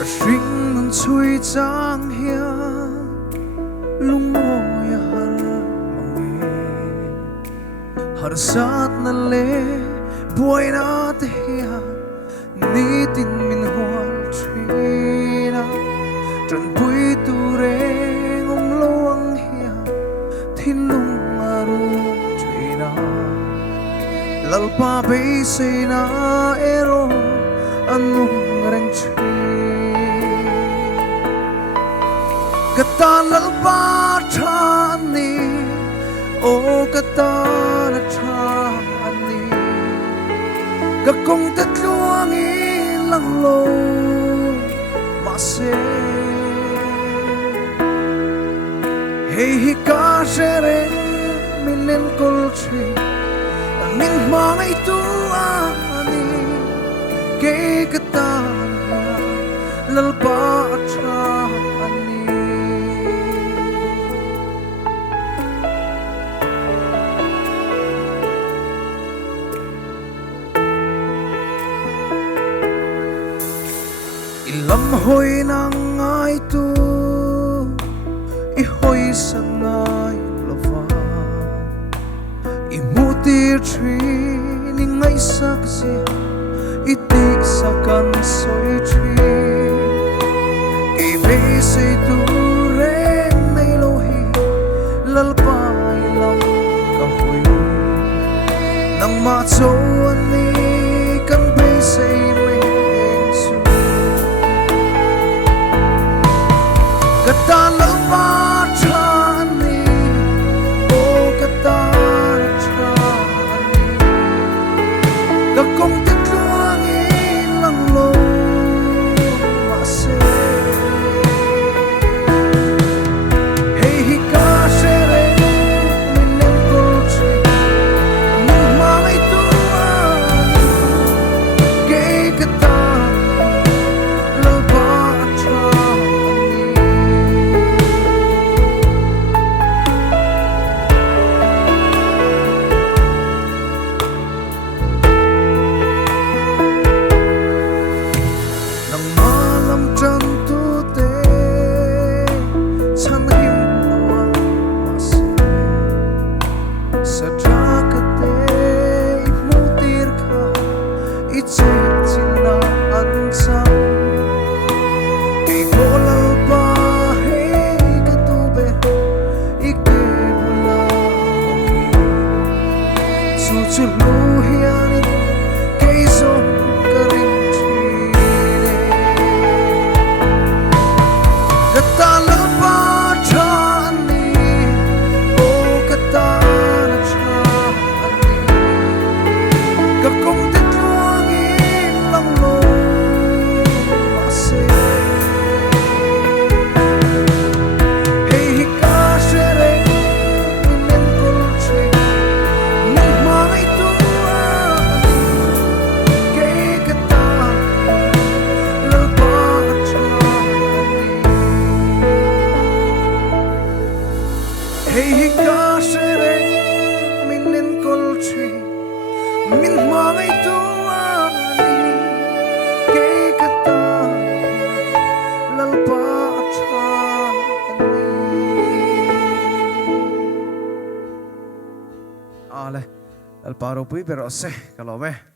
riêng non chui giang hiền lung môi har mangi har sát na le buai na te hiya ni tin min hual trina trần bui tu re ngom loang hiya thin lung aru trina lalpa be se na ero anung reng tri kata lalpa thani o kata na thani ka kong tat luang i lang lo ma se hey hi ka shere minen kol chi min mai tu ani ke kata lalpa thani lam hoi nang ai tu i hoi sang ngai lova i muti tri ni ngai sak sia i ti sakan soi tri ke be se tu re nei lo hi lalpa i lam ka hoi nang ma cho ani kan be se kata lalpa thani o kata thani ka kong tit luang i lang lo ma se hey hi ka shere minen kol chi min mai tu ani ke kata lalpa hey hi ka shere minen kol chi min mai tu ani ke kata lalpa thani ale lalpa ro pui pero se kalome